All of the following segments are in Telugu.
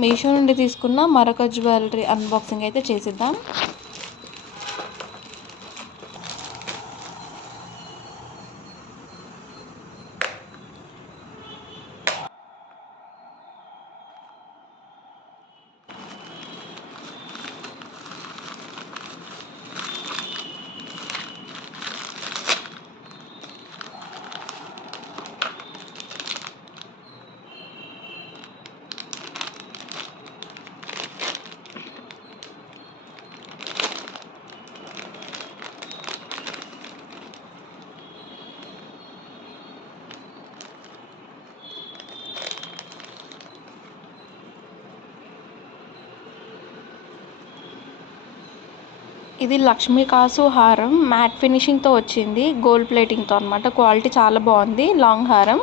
మీషో నుండి తీసుకున్న మరొక జ్యువెలరీ అన్బాక్సింగ్ అయితే చేసేద్దాం. ఇది లక్ష్మీ కాసు హారం మ్యాట్ ఫినిషింగ్తో వచ్చింది, గోల్డ్ ప్లేటింగ్తో అనమాట. క్వాలిటీ చాలా బాగుంది. లాంగ్ హారం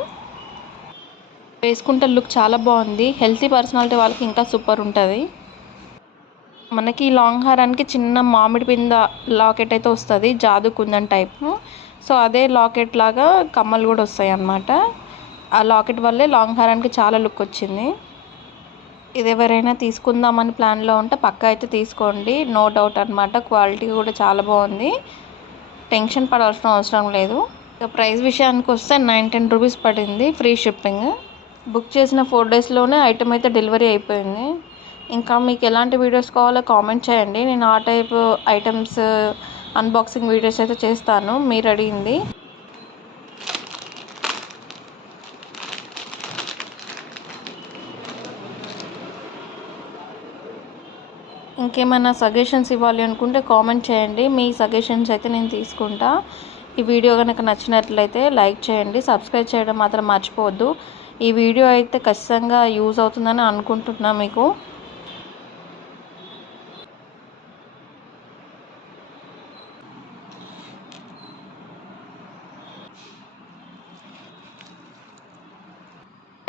వేసుకుంటే లుక్ చాలా బాగుంది. హెల్తీ పర్సనాలిటీ వాళ్ళకి ఇంకా సూపర్ ఉంటుంది. మనకి ఈ లాంగ్ హారానికి చిన్న మామిడి పింద లాకెట్ అయితే వస్తుంది, జాదు కుందన్ టైప్. సో అదే లాకెట్ లాగా కమ్మలు కూడా వస్తాయి అన్నమాట. ఆ లాకెట్ వల్లే లాంగ్ హారానికి చాలా లుక్ వచ్చింది. ఇది ఎవరైనా తీసుకుందామని ప్లాన్లో ఉంటే పక్కా అయితే తీసుకోండి, నో డౌట్ అనమాట. క్వాలిటీ కూడా చాలా బాగుంది, టెన్షన్ పడాల్సిన అవసరం లేదు. ఇక ప్రైస్ విషయానికి వస్తే 910 రూపీస్ పడింది, ఫ్రీ షిప్పింగ్. బుక్ చేసిన 4 డేస్లోనే ఐటమ్ అయితే డెలివరీ అయిపోయింది. ఇంకా మీకు ఎలాంటి వీడియోస్ కావాలో కామెంట్ చేయండి, నేను ఆ టైప్ ఐటమ్స్ అన్బాక్సింగ్ వీడియోస్ అయితే చేస్తాను మీరు అడిగింది. ఇంకేమైనా సజెషన్స్ ఇవ్వాలి అనుకుంటే కామెంట్ చేయండి, మీ సజెషన్స్ అయితే నేను తీసుకుంటా. ఈ వీడియో కనుక నచ్చినట్లయితే లైక్ చేయండి, సబ్స్క్రైబ్ చేయడం మాత్రం మర్చిపోవద్దు. ఈ వీడియో అయితే ఖచ్చితంగా యూజ్ అవుతుందని అనుకుంటున్నా మీకు.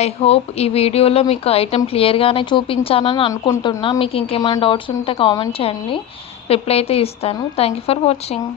ఐ హోప్ ఈ వీడియోలో మీకు ఐటెం క్లియర్గానే చూపించానని అనుకుంటున్నా. మీకు ఇంకేమైనా డౌట్స్ ఉంటే కామెంట్ చేయండి, రిప్లై అయితే ఇస్తాను. Thank you for watching.